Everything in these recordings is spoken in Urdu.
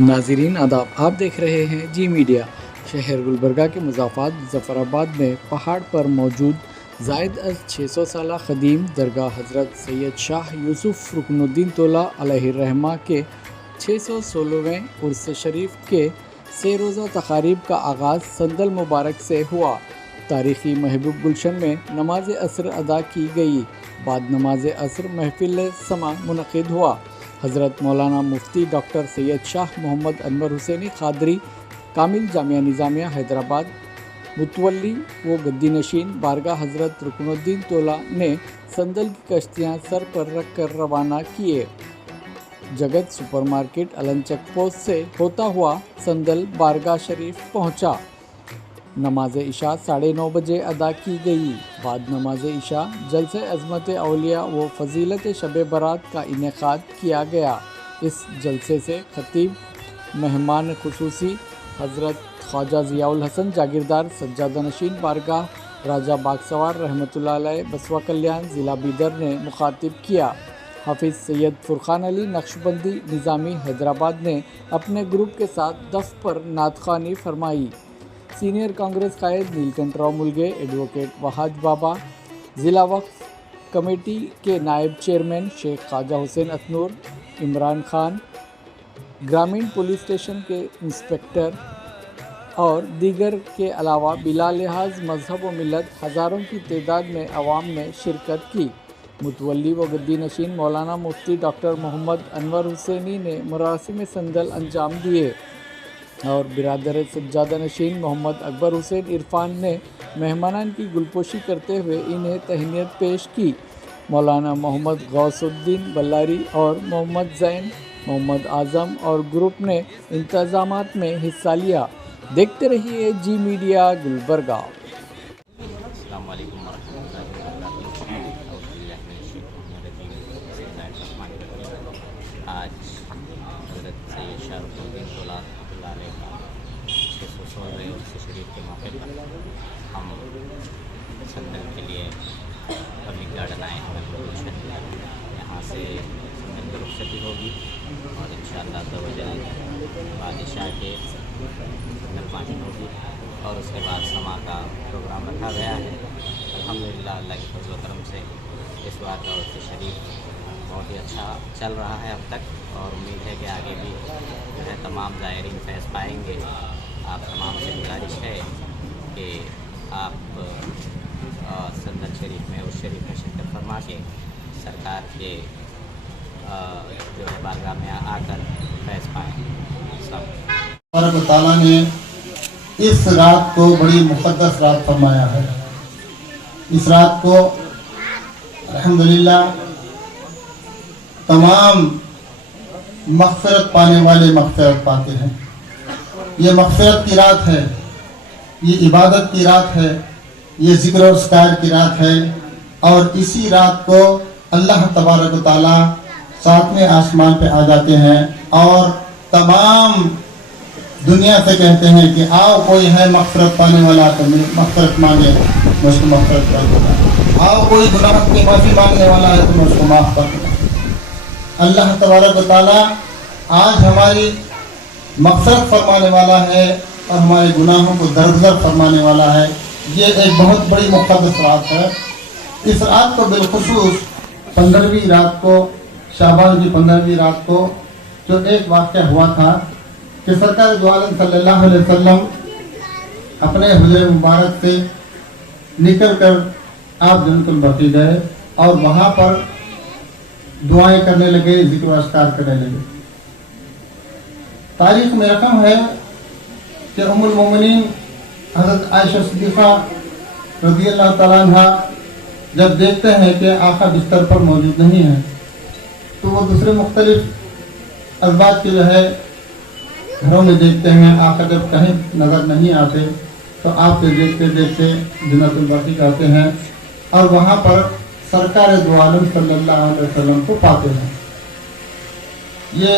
ناظرین آداب، آپ دیکھ رہے ہیں جی میڈیا۔ شہر گلبرگہ کے مضافات ظفر آباد میں پہاڑ پر موجود زائد از 600 سالہ قدیم درگاہ حضرت سید شاہ یوسف رکن الدین طولہ علیہ الرحمہ کے 616ویں عرس شریف کے 3 روزہ تقاریب کا آغاز سندل مبارک سے ہوا۔ تاریخی محبوب گلشن میں نماز عصر ادا کی گئی۔ بعد نماز عصر محفل سماع منعقد ہوا۔ حضرت مولانا مفتی ڈاکٹر سید شاہ محمد انور حسینی قادری کامل جامعہ نظامیہ حیدرآباد متولی و گدی نشین بارگاہ حضرت رکن الدین طولہ نے سندل کی کشتیاں سر پر رکھ کر روانہ کیے۔ جگت سپر مارکیٹ الن چیک پوسٹ سے ہوتا ہوا سندل بارگاہ شریف پہنچا۔ نماز عشاء 9:30 بجے ادا کی گئی۔ بعد نماز عشاء جلسہ عظمت اولیاء و فضیلت شب برات کا انعقاد کیا گیا۔ اس جلسے سے خطیب مہمان خصوصی حضرت خواجہ ضیاء الحسن جاگیردار سجادہ نشین بارگاہ راجہ باغسوار رحمۃ اللہ علیہ بسوا کلیان ضلع بیدر نے مخاطب کیا۔ حافظ سید فرقان علی نقشبندی نظامی حیدرآباد نے اپنے گروپ کے ساتھ دف پر نعت خوانی فرمائی۔ سینئر کانگریس قائد نیلکنٹھ راؤ ملگے، ایڈوکیٹ وحاج بابا، ضلع وقف کمیٹی کے نائب چیئرمین شیخ خواجہ حسین اتنور، عمران خان، گرامین پولیس اسٹیشن کے انسپکٹر اور دیگر کے علاوہ بلا لحاظ مذہب و ملت ہزاروں کی تعداد میں عوام نے شرکت کی۔ متولی و گدی نشین مولانا مفتی ڈاکٹر محمد انور حسینی نے مراسم سندل انجام دیے اور برادر سجادہ نشین محمد اکبر حسین عرفان نے مہمانان کی گلپوشی کرتے ہوئے انہیں تہنیت پیش کی۔ مولانا محمد غوث الدین بلاری اور محمد زین، محمد اعظم اور گروپ نے انتظامات میں حصہ لیا۔ دیکھتے رہیے جی میڈیا گلبرگہ۔ السلام علیکم ورحمۃ اللہ وبرکاتہ۔ آج حضرت سید شاہ رکن الدین طولہ اللہ علیہ کا 616ویں عرس شریف کے موقع پر ہم سندل کے لیے پبلک گارڈن آئے ہیں۔ یہاں سے سندل کی رخصتی ہوگی اور انشاءاللہ بادشاہ کے سندل پانی ہوگی اور اس کے بعد سما کا پروگرام رکھا گیا ہے۔ الحمدللہ اللہ کے فضل و کرم سے اس بار کا عرس شریف بہت ہی اچھا چل رہا ہے اب تک، اور امید ہے کہ آگے بھی جو ہے تمام زائرین فیض پائیں گے۔ آپ تمام سے گزارش ہے کہ آپ سندل شریف میں عرس شریف میں شرکت فرما کے سرکار کے جو ہے بارگاہ میں آ کر فیض پائیں۔ اللہ تعالیٰ نے اس رات کو بڑی مقدس رات فرمایا ہے۔ اس رات کو الحمدللہ تمام مغفرت پانے والے مغفرت پاتے ہیں۔ یہ مغفرت کی رات ہے، یہ عبادت کی رات ہے، یہ ذکر و اذکار کی رات ہے، اور اسی رات کو اللہ تبارک و تعالیٰ 7ویں آسمان پہ آ جاتے ہیں اور تمام دنیا سے کہتے ہیں کہ آؤ کوئی ہے مغفرت پانے والا تو مغفرت مانگے، مجھ کو مغفرت کر دوں۔ آؤ کوئی گناہ کی معافی مانگنے والا ہے تو مجھ کو معاف کر دوں۔ اللہ تبارک و تعالیٰ آج ہماری مغفرت فرمانے والا ہے اور ہمارے گناہوں کو درگزر فرمانے والا ہے۔ یہ ایک بہت بڑی مقدس رات ہے۔ اس رات کو بالخصوص 15ویں رات کو، شعبان کی 15ویں رات کو جو ایک واقعہ ہوا تھا کہ سرکار دو عالم صلی اللہ علیہ وسلم اپنے حجرہ مبارک سے نکل کر آپ جنت البقیع گئے اور وہاں پر دعائیں کرنے لگے، ذکر و اذکار کرنے لگے۔ تاریخ میں رقم ہے کہ ام المومنین حضرت عائشہ صدیقہ رضی اللہ تعالیٰ عنہ جب دیکھتے ہیں کہ آقا بستر پر موجود نہیں ہے تو وہ دوسرے مختلف ازواج کے جو ہے گھروں میں دیکھتے ہیں۔ آقا جب کہیں نظر نہیں آتے تو آپ سے دیکھتے دیکھتے جنت البقیع جاتے ہیں اور وہاں پر سرکار دو عالم صلی اللہ علیہ وسلم کو پاتے ہیں۔ یہ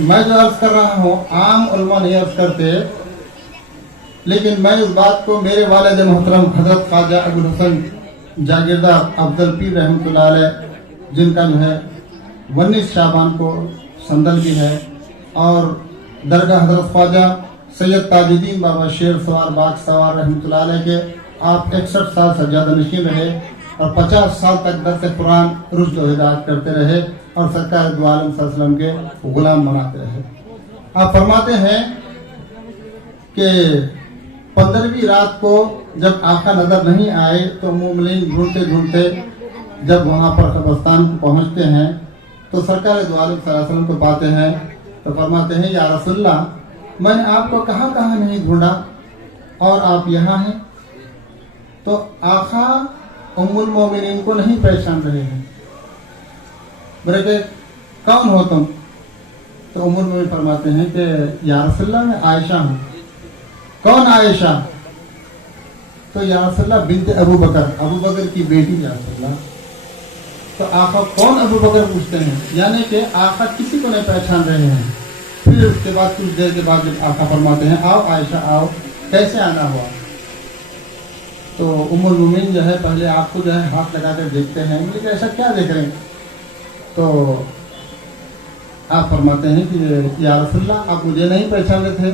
میں جو عرض کر رہا ہوں عام علماء نہیں عرض کرتے، لیکن میں اس بات کو میرے والد محترم حضرت خواجہ ابو الحسن جاگیردار افضل پیر رحمۃ اللہ علیہ، جن کا جو ہے 19 شعبان کو سندل بھی ہے اور درگاہ حضرت خواجہ سید تاجدین بابا شیر سوار باغ سوار رحمۃ اللہ علیہ کے آپ 61 سال سجادہ نشین رہے اور 50 سال تک درس قرآن رشد و ہدایت کرتے رہے اور سرکار دو عالم صلی اللہ علیہ وسلم کے غلام بناتے رہے. آپ فرماتے ہیں کہ 15ویں رات کو جب آقا نظر نہیں آئے تو مومنین ڈھونڈتے ڈھونڈتے جب وہاں پر قبرستان کو پہنچتے ہیں تو سرکار دو عالم صلی اللہ علیہ وسلم کو پاتے ہیں تو فرماتے ہیں یا رسول اللہ میں نے آپ کو کہاں کہاں نہیں ڈھونڈا اور آپ یہاں ہیں. تو آقا ام المومنین کو نہیں پہچان رہے ہیں. میرے کہ کون ہو تم؟ تو ام المومنین فرماتے ہیں کہ یا رسول اللہ میں عائشہ ہوں. کون عائشہ؟ تو یا رسول اللہ بنت ابو بکر کی بیٹی یا رسول اللہ. تو آقا کون ابو بکر پوچھتے ہیں، یعنی کہ آقا کسی کو نہیں پہچان رہے ہیں. پھر اس کے بعد کچھ دیر کے بعد جب آقا فرماتے ہیں آؤ عائشہ آؤ، کیسے آنا ہوا؟ تو ام المومنین جو ہے پہلے آپ کو جو ہے ہاتھ لگا کر دیکھتے ہیں کہ ایسا کیا دیکھ رہے ہیں. تو آپ فرماتے ہیں کہ یا رسول اللہ آپ مجھے نہیں پہچان رہے تھے،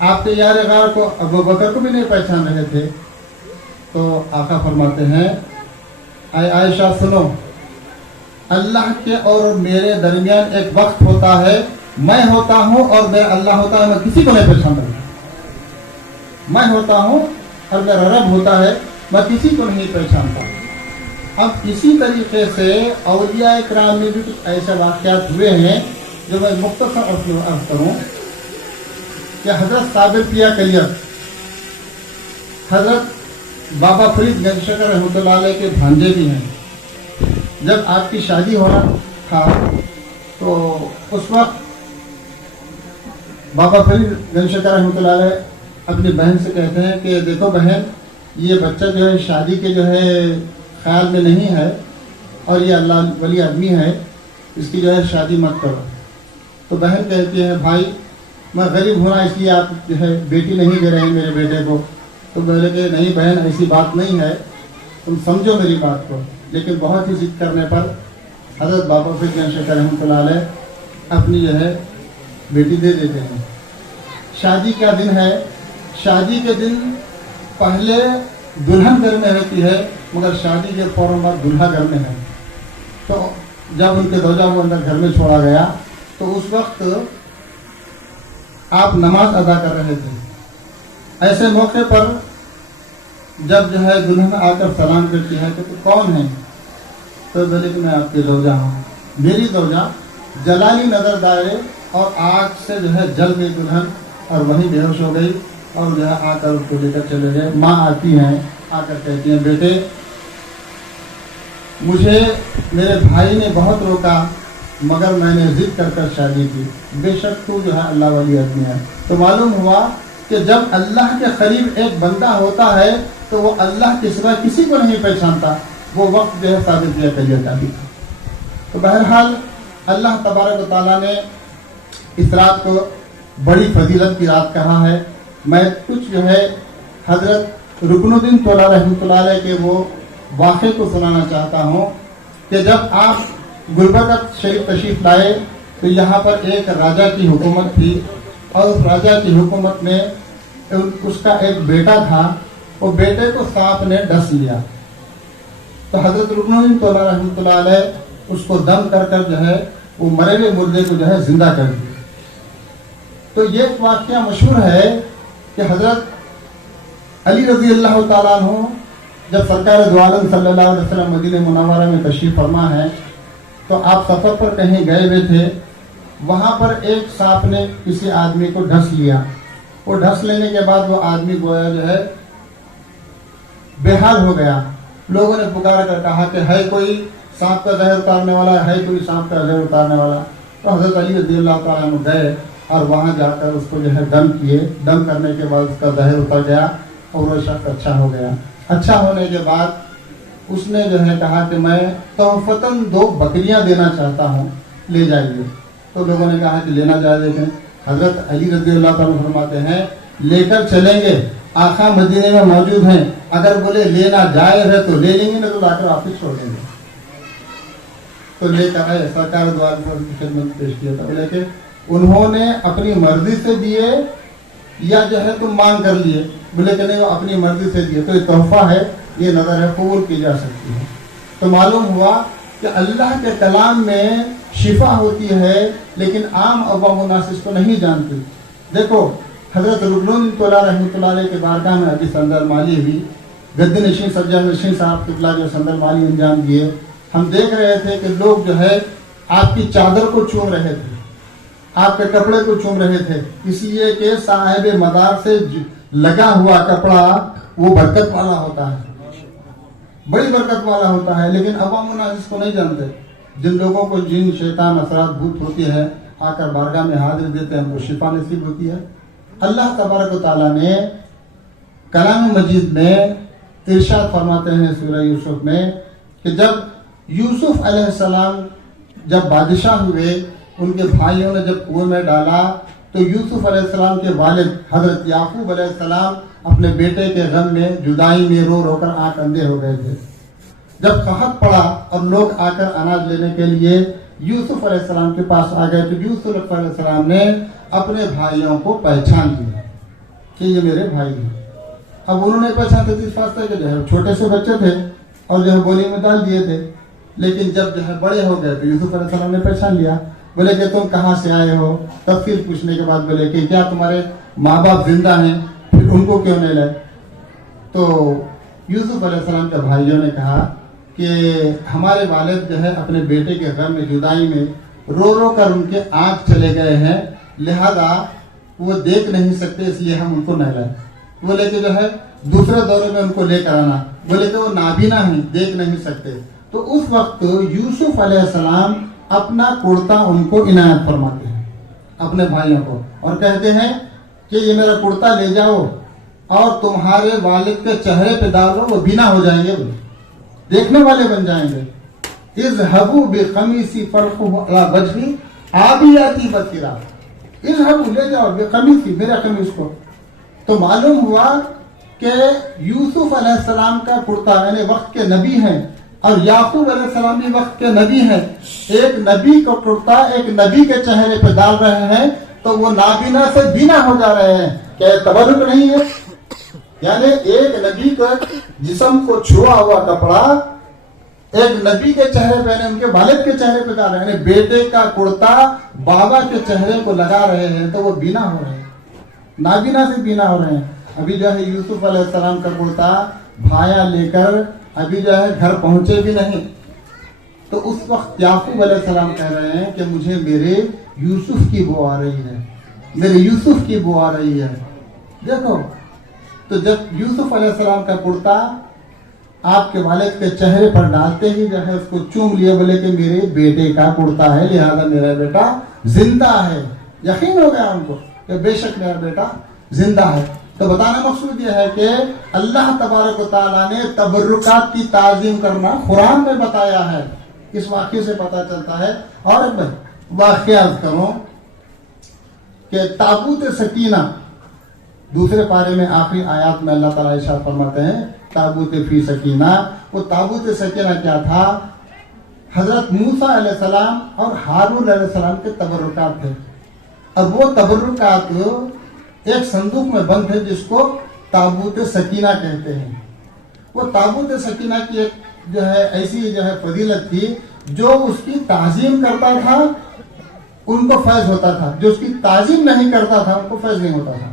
آپ کے یار غار کو ابو بکر کو بھی نہیں پہچان رہے تھے. تو آقا فرماتے ہیں اے عائشہ سنو، اللہ کے اور میرے درمیان ایک وقت ہوتا ہے، میں ہوتا ہوں اور میرا اللہ ہوتا ہے، میں کسی کو نہیں پہچانتا. میں ہوتا ہوں اور میرا رب ہوتا ہے، میں کسی کو نہیں پہچانتا. اب اسی طریقے سے اولیاء کرام میں بھی کچھ ایسے واقعات ہوئے ہیں جو میں مختصر عرض کروں کہ حضرت صابر پیا کلیت حضرت بابا فرید گنج شکر رحمۃ اللہ علیہ کے بھانجے بھی ہیں. جب آپ کی شادی ہونا تھا تو اس وقت بابا فرید گنج شکر رحمۃ اللہ علیہ اپنی بہن سے کہتے ہیں کہ دیکھو بہن، یہ بچہ جو ہے شادی کے جو ہے خیال میں نہیں ہے اور یہ اللہ ولی آدمی ہے، اس کی جو ہے شادی مت کرو. تو بہن کہتی ہے بھائی میں غریب ہونا اس لیے آپ جو ہے بیٹی نہیں دے رہے ہیں میرے بیٹے کو. تو بولے کہ نہیں بہن ایسی بات نہیں ہے، تم سمجھو میری بات کو. لیکن بہت ہی ضد کرنے پر حضرت بابا فرید گنج شکر رحمۃ اللہ علیہ اپنی جو ہے بیٹی دے دیتے ہیں. شادی کا دن ہے، شادی کے دن پہلے دلہن گھر میں رہتی ہے مگر شادی کے فوراً بعد دلہا گھر میں ہے. تو جب ان کے زوجہ کو اندر گھر میں چھوڑا گیا تو اس وقت آپ نماز ادا کر رہے تھے. ایسے موقع پر جب جو ہے دلہن آ کر سلام کرتی ہے کہ تو کون ہے؟ تو بولے کہ میں آپ کی زوجہ ہوں. میری زوجہ جلالی نظر دائرے اور آگ سے جو ہے جل گئی دلہن اور وہیں بے ہوش ہو گئی اور جو ہے آ کر اس کو لے کر چلے گئے. ماں آتی ہیں، آ کر کہتی ہیں بیٹے مجھے میرے بھائی نے بہت روکا مگر میں نے ضد کر کر شادی کی. بے شک تو جو ہے اللہ والی آدمی ہے. تو معلوم ہوا کہ جب اللہ کے قریب ایک بندہ ہوتا ہے تو وہ اللہ کے سوا کسی کو نہیں پہچانتا. وہ وقت جو ہے ثابت کیا کریے جاتی تھا. تو بہرحال اللہ تبارک و تعالیٰ نے اس رات کو بڑی فضیلت کی رات کہا ہے. میں کچھ جو ہے حضرت رکن الدین تولا رحمۃ اللہ علیہ کے وہ واقعے کو سنانا چاہتا ہوں کہ جب آپ گلبرگہ شریف تشریف لائے تو یہاں پر ایک راجا کی حکومت تھی اور اس راجا کی حکومت میں اس کا ایک بیٹا تھا. وہ بیٹے کو سانپ نے ڈس لیا. تو حضرت رکن الدین تولا رحمۃ اللہ علیہ اس کو دم کر کر جو ہے وہ مرے ہوئے مردے کو جو ہے زندہ کر دیا. تو یہ واقعہ مشہور ہے کہ حضرت علی رضی اللہ تعالیٰ عنہ جب سرکار دو عالم صلی اللہ علیہ وسلم مدینہ منورہ میں تشریف فرما ہے تو آپ سفر پر کہیں گئے ہوئے تھے. وہاں پر ایک سانپ نے کسی آدمی کو ڈس لیا. وہ ڈس لینے کے بعد وہ آدمی گویا جو ہے بے حال ہو گیا. لوگوں نے پکار کر کہا کہ ہے کوئی سانپ کا زہر اتارنے والا، ہے کوئی سانپ کا زہر اتارنے والا. تو حضرت علی رضی اللہ تعالیٰ عنہ گئے اور وہاں جا کر اس کو جو ہے دم کیے. دم کرنے کے بعد اس کا زہر اتر گیا اور وہ شخص اچھا ہو گیا. اچھا ہونے کے بعد اس نے جو ہے کہا کہ میں تحفتاً 2 بکریاں دینا چاہتا ہوں، لے جائیے. تو لوگوں نے کہا کہ لینا جائے. لیکن حضرت علی رضی اللہ تعالیٰ فرماتے ہیں لے کر چلیں گے، آقا مدینے میں موجود ہیں، اگر بولے لینا جائز ہے تو لے لیں گے، نہ تو لا کر واپس چھوڑ دیں گے. تو لے کر آئے، سرکار دوار کی خدمت پیش کیا تھا. بولے کہ انہوں نے اپنی مرضی سے دیے یا جو ہے تم مانگ کر لیے؟ بولے کہ نہیں وہ اپنی مرضی سے دیے، تو یہ تحفہ ہے، یہ نظر ہے قبول کی جا سکتی ہے۔ تو معلوم ہوا کہ اللہ کے کلام میں شفا ہوتی ہے، لیکن عام عوام الناس اس کو نہیں جانتی۔ دیکھو حضرت رکن اللہ رحمۃ اللہ علیہ کے بارگاہ میں ابھی سندر مالی ہوئی، گدی نشین سجاد نشین صاحب قبلہ جو سندر مالی انجام دیے، ہم دیکھ رہے تھے کہ لوگ جو ہے آپ کی چادر کو چوم رہے تھے، آپ کے کپڑے کو چوم رہے تھے، اس لیے کہ صاحب مدار سے لگا ہوا کپڑا وہ برکت والا ہوتا ہے، بڑی برکت والا ہوتا ہے، لیکن عوام الناس اس کو نہیں جانتے۔ جن لوگوں کو جن شیطان اثرات بھوت ہوتی ہے آ کر بارگاہ میں حاضر دیتے ہیں، ہم کو شفا نصیب ہوتی ہے۔ اللہ تبارک و تعالیٰ نے کلام مجید میں ارشاد فرماتے ہیں سورہ یوسف میں کہ جب یوسف علیہ السلام جب بادشاہ ہوئے، ان کے بھائیوں نے جب کنویں میں ڈالا تو یوسف علیہ السلام کے والد حضرت یعقوب علیہ السلام اپنے بیٹے کے غم میں جدائی میں رو رو کر آنکھ اندھے ہو گئے تھے۔ جب قحط پڑا اور لوگ آ کر اناج لینے کے لیے یوسف علیہ السلام کے پاس آ گئے تو یوسف علیہ السلام نے اپنے بھائیوں کو پہچان لیا کہ یہ میرے بھائی ہیں۔ اب انہوں نے پہچان تھے اس واسطے کہ جو ہے چھوٹے سے بچے تھے اور جو ہے گولی میں ڈال دیے تھے، لیکن جب جو ہے بڑے ہو گئے تو یوسف علیہ السلام نے پہچان لیا۔ بولے کہ تم کہاں سے آئے ہو؟ تفصیل پوچھنے کے بعد بولے کہ کیا تمہارے ماں باپ زندہ ہیں؟ پھر ان کو کیوں نہیں لائے؟ تو یوسف علیہ السلام کے بھائیوں نے کہا کہ ہمارے والد جو ہے اپنے بیٹے کے غم میں جدائی میں رو رو کر ان کے آنکھ چلے گئے ہیں، لہذا وہ دیکھ نہیں سکتے، اس لیے ہم ان کو نہیں لائے۔ بولے کہ جو ہے دوسرے دورے میں ان کو لے کر آنا، بولے کہ وہ نابینا ہیں، دیکھ نہیں سکتے۔ تو اس وقت یوسف علیہ السلام اپنا کرتا ان کو عنایت فرماتے ہیں، اپنے بھائیوں کو، اور کہتے ہیں کہ یہ میرا کرتا لے جاؤ اور تمہارے والد کے چہرے پہ ڈالو، وہ بینا ہو جائیں گے، دیکھنے والے بن جائیں گے۔ اذهبوا بقمیصی فالقوه علی وجهی عابیاتی بصیرا، اذهبوا لے جاؤ بقمیصی، میرے قمیص کو۔ تو معلوم ہوا کہ یوسف علیہ السلام کا کرتا یعنی وقت کے نبی ہیں اور یعقوب علیہ السلام بھی وقت کے نبی ہیں، ایک نبی کو کرتا ایک نبی کے چہرے پہ ڈال رہے ہیں تو وہ نابینا سے بینا ہو جا رہے ہیں۔ کیا یہ تبرک نہیں ہے؟ یعنی ایک نبی کا جسم کو چھوا ہوا کپڑا ایک نبی کے چہرے پہ یعنی ان کے والد کے چہرے پہ ڈال رہے ہیں، یعنی بیٹے کا کرتا بابا کے چہرے کو لگا رہے ہیں تو وہ بینا ہو رہے ہیں، نابینا سے بینا ہو رہے ہیں۔ ابھی جو ہے یوسف علیہ السلام کا کرتا بھایا لے کر ابھی جو ہے گھر پہنچے بھی نہیں، تو اس وقت یعقوب علیہ السلام کہہ رہے ہیں کہ مجھے میرے یوسف کی بو آ رہی ہے، میرے یوسف کی بو آ رہی ہے۔ دیکھو تو جب یوسف علیہ السلام کا کرتا آپ کے والد کے چہرے پر ڈالتے ہی جو ہے اس کو چوم لیے، بولے کہ میرے بیٹے کا کرتا ہے لہذا میرا بیٹا زندہ ہے۔ یقین ہو گیا ان کو کہ بے شک میرا بیٹا زندہ ہے۔ تو بتانا مقصود یہ ہے کہ اللہ تبارک و تعالیٰ نے تبرکات کی تعظیم کرنا قرآن میں بتایا ہے، اس واقعے سے پتہ چلتا ہے۔ اور میں واقعہ کروں کہ تابوت سکینہ دوسرے پارے میں آخری آیات میں اللہ تعالیٰ ارشاد فرماتے ہیں تابوت فی سکینہ۔ وہ تابوت سکینہ کیا تھا؟ حضرت موسیٰ علیہ السلام اور ہارون علیہ السلام کے تبرکات تھے۔ اب وہ تبرکات ایک صندوق میں بند ہے جس کو تابوت سکینہ کہتے ہیں۔ وہ تابوت سکینہ کی ایک جو ہے ایسی جو ہے فضیلت تھی، جو اس کی تعظیم کرتا تھا ان کو فیض ہوتا تھا، جو اس کی تعظیم نہیں کرتا تھا ان کو فیض نہیں ہوتا تھا۔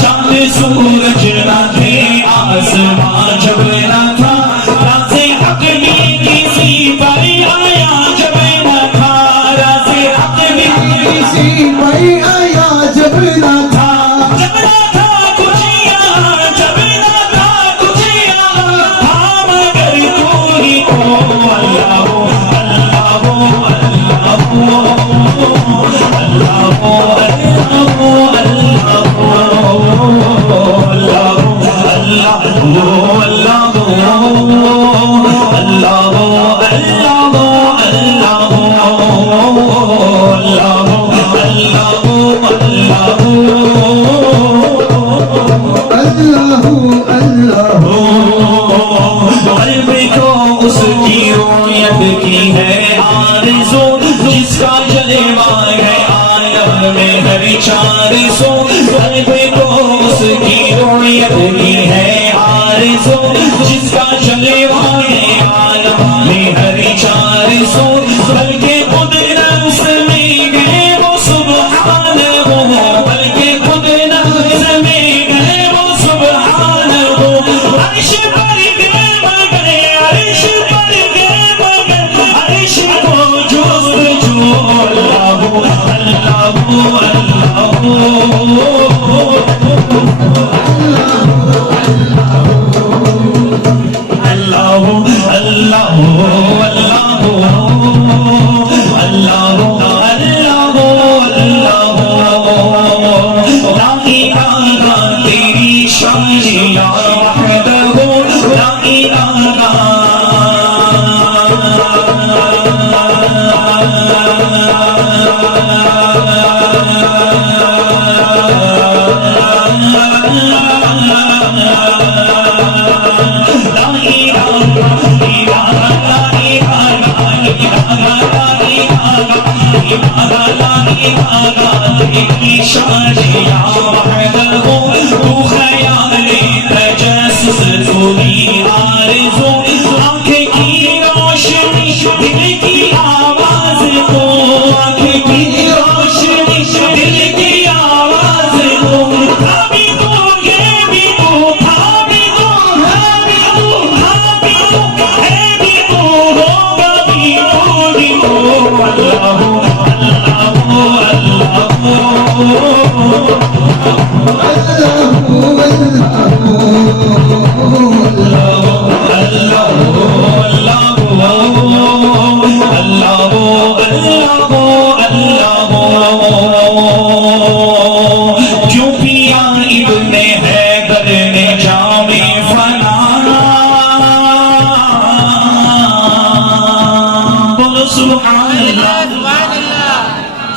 چاند سورج نہ تھے آسمان جب نہ تھا، راز حق میں کسی پر آیا جب نہ تھا، راز حق میں کسی پر آیا جب نہ تھا، جب نہ تھا کچھ یہاں، جب نہ تھا کچھ یہاں، ہاں مگر تو ہی ہو اللہ ہو اللہ ہو اللہ ہو اللہ ہو اللہ اس کی رویت کی ہے آرزو، جس کا جلوہ ہے ہر چار سو قلب کو اس کی رویت کی ہے آرزو جس کا جلوہ عالم میں ہر چار سو بلکہ خود نفس میں گئے وہ سبحان ہو بلکہ خود نفس میں گئے وہ سبحان ہو عرش پر گئے مگر عرش پر گئے مگر عرش کو جستجو اللہ تیری شان یا وحدہ لا تیری شان یا وحدہ تو خیال تجسس تو بھی آرزو آنکھ کی روشنی دل کی آواز کو آنکھ کی روشنی دل کی آواز کو تھا بھی تو یہ بھی تو تھا بھی تو ہے بھی تو تھا بھی تو ہے بھی تو ہوگا بھی تو اللہ کیوں پیا ابن حیدر نے جام فنا بولو سبحان اللہ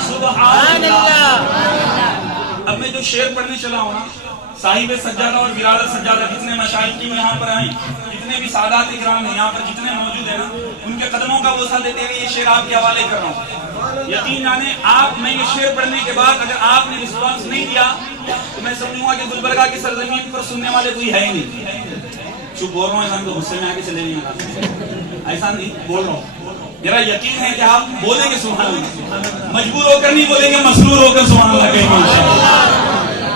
سبحان اللہ. اب میں جو شعر پڑھنے چلا ہوں نا صاحب سجادہ اور برادر سجادہ جتنے مشائخ کی یہاں پر آئیں جتنے بھی سادات اکرام ہیں یہاں پر جتنے موجود ہیں نا ان کے قدموں کا بوسہ دیتے ہوئے یہ شعر آپ کے حوالے کر رہا ہوں. یقین جانے آپ میں یہ شعر پڑھنے کے بعد اگر آپ نے رسپانس نہیں دیا تو میں سمجھوں گا کہ گلبرگہ کی سرزمین پر سننے والے کوئی ہے ہی نہیں. چپ بول رہا ہوں ایسا تو غصے میں آ کے چلے نہیں آتا ایسا نہیں بول رہا ہوں. میرا یقین ہے کہ آپ بولیں گے سبحان اللہ مجبور ہو کر نہیں بولیں گے مسرور ہو کر سبحان اللہ کہیں گے انشاءاللہ.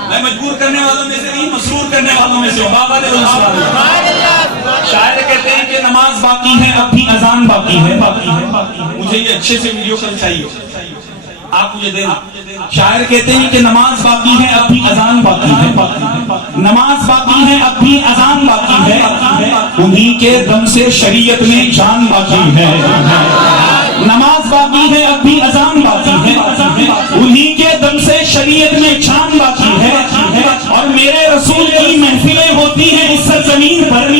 میں مجبور کرنے والوں میں سے نہیں مسرور کرنے والوں میں سے ہوں. بابا نے بولا سبحان اللہ. شاعر کہتے ہیں کہ نماز باقی ہے اب بھی اذان باقی ہے. مجھے یہ اچھے سے ویڈیو کل چاہیے آپ مجھے دینا. شاعر کہتے ہیں کہ نماز باقی ہے اب بھی اذان باقی ہے. نماز باقی ہے اب بھی اذان باقی ہے. انہی کے دم سے شریعت میں جان باقی ہے. نماز باقی ہے اب بھی اذان باقی ہے. انہی کے دم سے شریعت میں جان باقی ہے. اور میرے رسول کی محفلیں ہوتی ہیں اس سرزمین پر.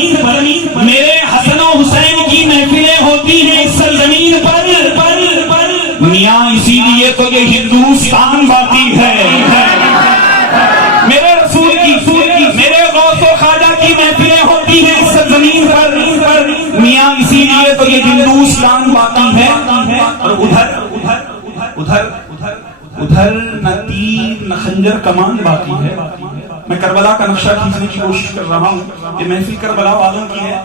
میرے حسن و حسین کی محفلیں ہوتی ہیں اس سرزمین پر. میاں اسی لیے تو یہ ہندوستان باقی ہے. میرے رسول کی میرے غوث و خواجہ کی محفلیں ہوتی ہیں اس سرزمین پر. میاں اسی لیے تو یہ ہندوستان باقی ہے. اور ادھر نہ تیر نہ خنجر کمان باقی ہے. میں کربلا کا نقشہ کھینچنے کی کوشش کر رہا ہوں. یہ محفل کربلا والوں کی ہے.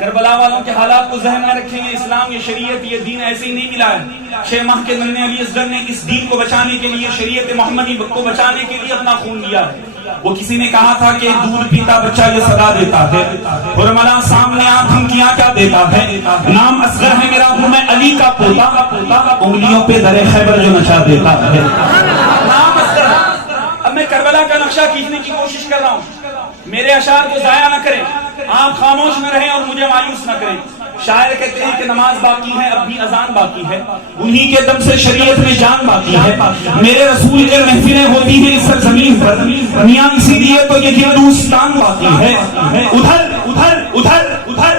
کربلا والوں کے حالات کو ذہن میں رکھیں گے. اسلام یہ شریعت یہ دین ایسے ہی نہیں ملا ہے. 6 ماہ کے ننھے علی اصغر نے اس دین کو بچانے کے لیے شریعت محمدی کو بچانے کے لیے اپنا خون دیا ہے. وہ کسی نے کہا تھا کہ دودھ پیتا بچہ یہ صدا دیتا ہے. حرملا سامنے آپ دھمکیاں کیا دیتا ہے. نام اصغر ہے میرا ہوں میں علی کا پوتا. انگلیوں پہ در خیبر جو نچا دیتا ہے. نام اصغر. اب میں کربلا کا نقشہ کھینچنے کی کوشش کر رہا ہوں. میرے اشعار کو ضائع نہ کریں. آپ خاموش نہ رہیں اور مجھے مایوس نہ کریں. شاعر کہتے ہیں کہ نماز باقی ہے اب بھی اذان باقی ہے. انہی کے دم سے شریعت میں جان باقی ہے. میرے رسول کے محفلیں ہوتی ہیں اس سرزمین پر. میاں اسی لیے تو یہ ہندوستان باقی ہے.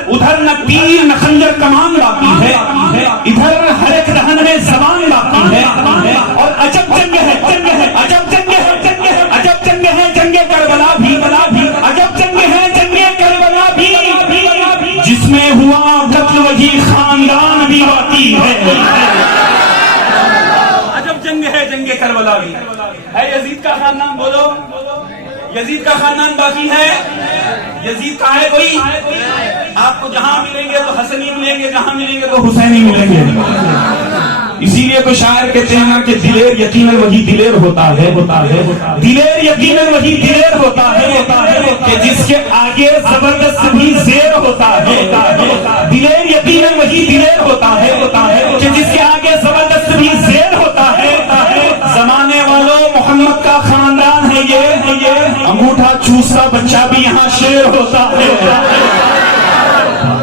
ادھر نہ تیر نہ خنجر کمان باقی ہے. ادھر ہر ایک رہن میں زبان باقی ہے. اور عجب جنگ ہے عجب جنگ ہے عجب جنگ ہے جنگ کربلا بھی. عجب جنگ ہے جنگ کربلا بھی. جس میں ہوا قتل وہی خاندان بھی باقی ہے. عجب جنگ ہے جنگ کربلا بھی ہے یزید کا خاندان. بولو یزید کا خاندان باقی ہے. یزید کا ہے کوئی؟ آپ کو جہاں ملیں گے تو حسنی ملیں گے, جہاں ملیں گے تو حسینی ملیں گے. اسی لیے تو شاعر کہتے ہیں کہ دلیر یقیناً وہی دلیر ہوتا ہے, دلیر یقیناً وہی دلیر ہوتا ہے کہ جس کے آگے زبردست بھی زیر ہوتا ہے. دلیر یقیناً وہی دلیر ہوتا ہے کہ جس کے آگے زبردست بھی زیر ہوتا ہے. زمانے والوں محمد کا خاندان ہے یہ, انگوٹھا چوسا بچہ بھی یہاں شیر ہوتا ہے.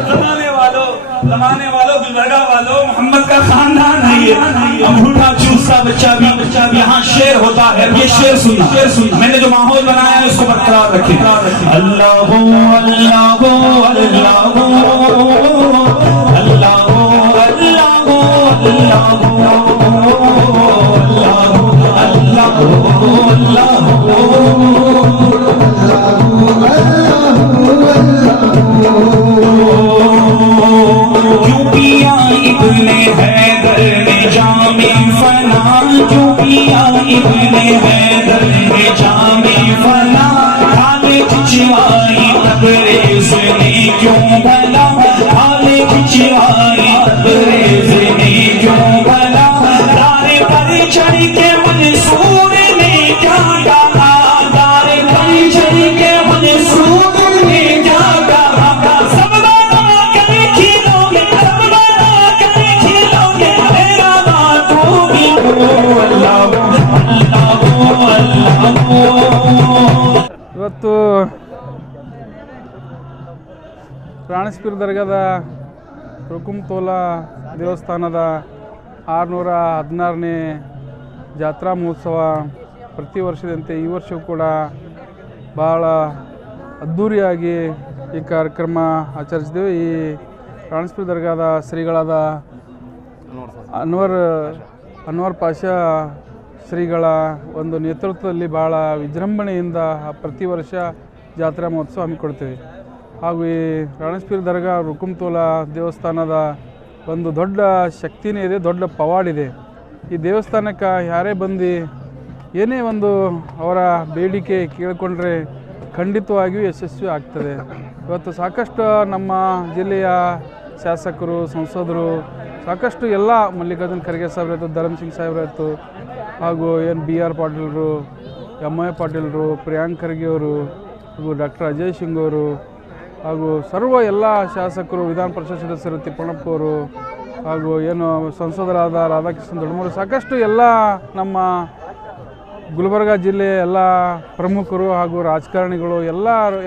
زمانے والوں گلبرگہ والوں محمد کا خاندان ہے یہ, انگوٹھا چوسا بچہ بھی یہاں شیر ہوتا ہے. یہ شیر سننا, میں نے جو ماحول بنایا ہے اس کو برقرار رکھے. اللہ اللہ اللہ کیوں پیا ابن حیدر نے جام فنا, کیوں پیا ابن حیدر نے جام فنا, حال کھچوائی تبریز نے کیوں بھلا, حال کھچوائی تبریز نے کیوں بھلا, دار پر چڑھ کے منصور نے کیا کہا, دار پر چڑھ کے منصور نے کیا کہا, سب بنا کر کھیلو گے, سب بنا کر کھیلو گے, میرا باتو بھی اللہ ಇವತ್ತು ರಾಣಸ್ಪೀರ್ ದರ್ಗಾದ ರುಕುಮ್ತೋಲಾ ದೇವಸ್ಥಾನದ 616ನೇ ಜಾತ್ರಾ ಮಹೋತ್ಸವ ಪ್ರತಿ ವರ್ಷದಂತೆ ಈ ವರ್ಷವೂ ಕೂಡ ಭಾಳ ಅದ್ಧೂರಿಯಾಗಿ ಈ ಕಾರ್ಯಕ್ರಮ ಆಚರಿಸಿದ್ದೇವೆ. ಈ ರಾಣಸ್ಪೀರ್ ದರ್ಗಾದ ಶ್ರೀಗಳಾದ ಅನ್ವರ್ ಪಾಷಾ ಶ್ರೀಗಳ ಒಂದು ನೇತೃತ್ವದಲ್ಲಿ ಭಾಳ ವಿಜೃಂಭಣೆಯಿಂದ ಪ್ರತಿ ವರ್ಷ ಜಾತ್ರಾ ಮಹೋತ್ಸವ ಹಮ್ಮಿಕೊಳ್ತೇವೆ. ಹಾಗೂ ಈ ರಾಣಸ್ಪೀರ್ ದರ್ಗಾ ರುಕುಮ್ತೋಲಾ ದೇವಸ್ಥಾನದ ಒಂದು ದೊಡ್ಡ ಶಕ್ತಿನೇ ಇದೆ, ದೊಡ್ಡ ಪವಾಡಿದೆ. ಈ ದೇವಸ್ಥಾನಕ್ಕೆ ಯಾರೇ ಬಂದು ಏನೇ ಒಂದು ಅವರ ಬೇಡಿಕೆ ಕೇಳಿಕೊಂಡ್ರೆ ಖಂಡಿತವಾಗಿಯೂ ಯಶಸ್ವಿ ಆಗ್ತದೆ. ಇವತ್ತು ಸಾಕಷ್ಟು ನಮ್ಮ ಜಿಲ್ಲೆಯ ಶಾಸಕರು, ಸಂಸದರು, ಸಾಕಷ್ಟು ಎಲ್ಲ ಮಲ್ಲಿಕಾರ್ಜುನ್ ಖರ್ಗೆ ಸಾಹೇಬ್ರಾಯ್ತು, ಧರ್ಮಸಿಂಗ್ ಸಾಹೇಬ್ರಾಯ್ತು, ಹಾಗೂ BR ಪಾಟೀಲರು, MI ಪಾಟೀಲರು, ಪ್ರಿಯಾಂಕ್ ಖರ್ಗೆ ಅವರು, ಹಾಗೂ ಡಾಕ್ಟರ್ ಅಜಯ್ ಸಿಂಗ್ ಅವರು, ಹಾಗೂ ಸರ್ವ ಎಲ್ಲ ಶಾಸಕರು, ವಿಧಾನ ಪರಿಷತ್ ಸದಸ್ಯರು ತಿಪ್ಪಣ್ಣಪ್ಪ ಅವರು, ಹಾಗೂ ಸಂಸದರಾದ ರಾಧಾಕೃಷ್ಣ ದೊಡ್ಡಮೂರು, ಸಾಕಷ್ಟು ಎಲ್ಲ ನಮ್ಮ ಗುಲ್ಬರ್ಗ ಜಿಲ್ಲೆಯ ಎಲ್ಲ ಪ್ರಮುಖರು ಹಾಗೂ ರಾಜಕಾರಣಿಗಳು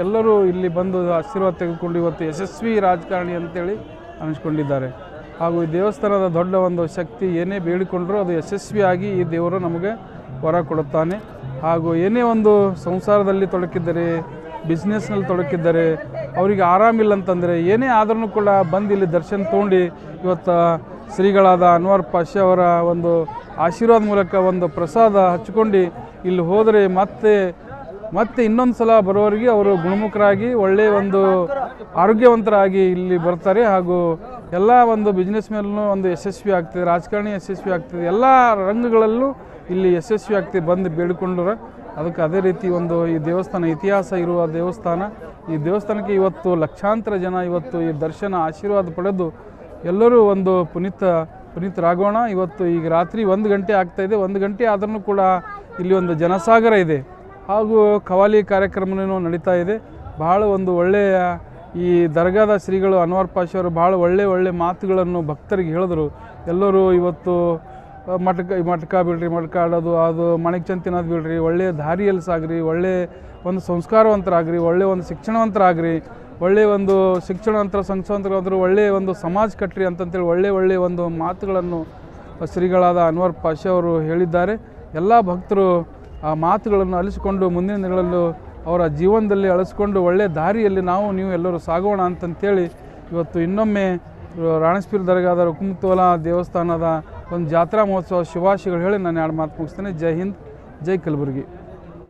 ಎಲ್ಲರೂ ಇಲ್ಲಿ ಬಂದು ಆಶೀರ್ವಾದ ತೆಗೆದುಕೊಂಡು ಇವತ್ತು ಯಶಸ್ವಿ ರಾಜಕಾರಣಿ ಅಂತೇಳಿ ಅನಿಸ್ಕೊಂಡಿದ್ದಾರೆ. ಹಾಗೂ ಈ ದೇವಸ್ಥಾನದ ದೊಡ್ಡ ಒಂದು ಶಕ್ತಿ, ಏನೇ ಬೇಡಿಕೊಂಡರೂ ಅದು ಯಶಸ್ವಿಯಾಗಿ ಈ ದೇವರು ನಮಗೆ ವರ ಕೊಡುತ್ತಾನೆ. ಹಾಗೂ ಏನೇ ಒಂದು ಸಂಸಾರದಲ್ಲಿ ತೊಡಕಿದ್ದರೆ, ಬಿಸ್ನೆಸ್ನಲ್ಲಿ ತೊಡಕಿದ್ದರೆ, ಅವರಿಗೆ ಆರಾಮಿಲ್ಲ ಅಂತಂದರೆ, ಏನೇ ಆದ್ರೂ ಕೂಡ ಬಂದು ಇಲ್ಲಿ ದರ್ಶನ ತೊಗೊಂಡು ಇವತ್ತು ಶ್ರೀಗಳಾದ ಅನ್ವರ್ ಪಾಷಾ ಅವರ ಒಂದು ಆಶೀರ್ವಾದ ಮೂಲಕ ಒಂದು ಪ್ರಸಾದ ಹಚ್ಕೊಂಡು ಇಲ್ಲಿ ಹೋದರೆ ಮತ್ತೆ ಇನ್ನೊಂದು ಸಲ ಬರೋವರೆಗೆ ಅವರು ಗುಣಮುಖರಾಗಿ ಒಳ್ಳೆಯ ಒಂದು ಆರೋಗ್ಯವಂತರಾಗಿ ಇಲ್ಲಿ ಬರ್ತಾರೆ. ಹಾಗೂ ಎಲ್ಲ ಒಂದು ಬಿಸ್ನೆಸ್ ಮೇಲೂ ಒಂದು ಯಶಸ್ವಿ ಆಗ್ತದೆ, ರಾಜಕಾರಣಿ ಯಶಸ್ವಿ ಆಗ್ತದೆ, ಎಲ್ಲ ರಂಗಗಳಲ್ಲೂ ಇಲ್ಲಿ ಯಶಸ್ವಿ ಆಗ್ತದೆ ಬಂದು ಬೇಡಿಕೊಂಡ್ರೆ. ಅದಕ್ಕೆ ಅದೇ ರೀತಿ ಒಂದು ಈ ದೇವಸ್ಥಾನ ಇತಿಹಾಸ ಇರುವ ದೇವಸ್ಥಾನ. ಈ ದೇವಸ್ಥಾನಕ್ಕೆ ಇವತ್ತು ಲಕ್ಷಾಂತರ ಜನ ಇವತ್ತು ಈ ದರ್ಶನ ಆಶೀರ್ವಾದ ಪಡೆದು ಎಲ್ಲರೂ ಒಂದು ಪುನೀತರಾಗೋಣ. ಇವತ್ತು ಈಗ ರಾತ್ರಿ 1 ಗಂಟೆ ಆಗ್ತಾಯಿದೆ. 1 ಗಂಟೆ ಆದ್ರೂ ಕೂಡ ಇಲ್ಲಿ ಒಂದು ಜನಸಾಗರ ಇದೆ. ಹಾಗೂ ಖವಾಲಿ ಕಾರ್ಯಕ್ರಮವೂ ನಡೀತಾ ಇದೆ. ಬಹಳ ಒಂದು ಒಳ್ಳೆಯ ಈ ದರ್ಗಾದ ಶ್ರೀಗಳು ಅನ್ವರ್ ಪಾಷಾ ಅವರು ಭಾಳ ಒಳ್ಳೆ ಮಾತುಗಳನ್ನು ಭಕ್ತರಿಗೆ ಹೇಳಿದ್ರು. ಎಲ್ಲರೂ ಇವತ್ತು ಮಟ್ಕ ಬಿಡ್ರಿ, ಮಟ್ಕ ಆಡೋದು, ಅದು ಮಣಿಕ್ ಚಂದ್ ತಿನ್ನೋದು ಬಿಡ್ರಿ, ಒಳ್ಳೆಯ ದಾರಿಯಲ್ಲಿ ಸಾಗ್ರಿ, ಒಳ್ಳೆಯ ಒಂದು ಸಂಸ್ಕಾರವಂತರಾಗ್ರಿ, ಒಳ್ಳೆಯ ಒಂದು ಶಿಕ್ಷಣವಂತರಾಗ್ರಿ, ಒಳ್ಳೆಯ ಒಂದು ಶಿಕ್ಷಣವಂತರ ಸಂಸ್ಥಾವಂತರಾದರೂ ಒಳ್ಳೆಯ ಒಂದು ಸಮಾಜ ಕಟ್ಟ್ರಿ ಅಂತಂತೇಳಿ ಒಳ್ಳೆಯ ಒಂದು ಮಾತುಗಳನ್ನು ಶ್ರೀಗಳಾದ ಅನ್ವರ್ ಪಾಷಾ ಅವರು ಹೇಳಿದ್ದಾರೆ. ಎಲ್ಲ ಭಕ್ತರು ಆ ಮಾತುಗಳನ್ನು ಅಲಿಸಿಕೊಂಡು ಮುಂದಿನ ದಿನಗಳಲ್ಲೂ ಅವರ ಜೀವನದಲ್ಲಿ ಅಳಿಸ್ಕೊಂಡು ಒಳ್ಳೆಯ ದಾರಿಯಲ್ಲಿ ನೀವು ಎಲ್ಲರೂ ಸಾಗೋಣ ಅಂತಂತೇಳಿ ಇವತ್ತು ಇನ್ನೊಮ್ಮೆ ರಾಣಸ್ಪೀರ್ ದರ್ಗಾದ ರುಕುಮ್ತೋಲಾ ದೇವಸ್ಥಾನದ ಒಂದು ಜಾತ್ರಾ ಮಹೋತ್ಸವ ಶುಭಾಶಯಗಳು ಹೇಳಿ ನಾನು 2 ಮಾತು ಮುಗಿಸ್ತೇನೆ. ಜೈ ಹಿಂದ್, ಜೈ ಕಲಬುರಗಿ.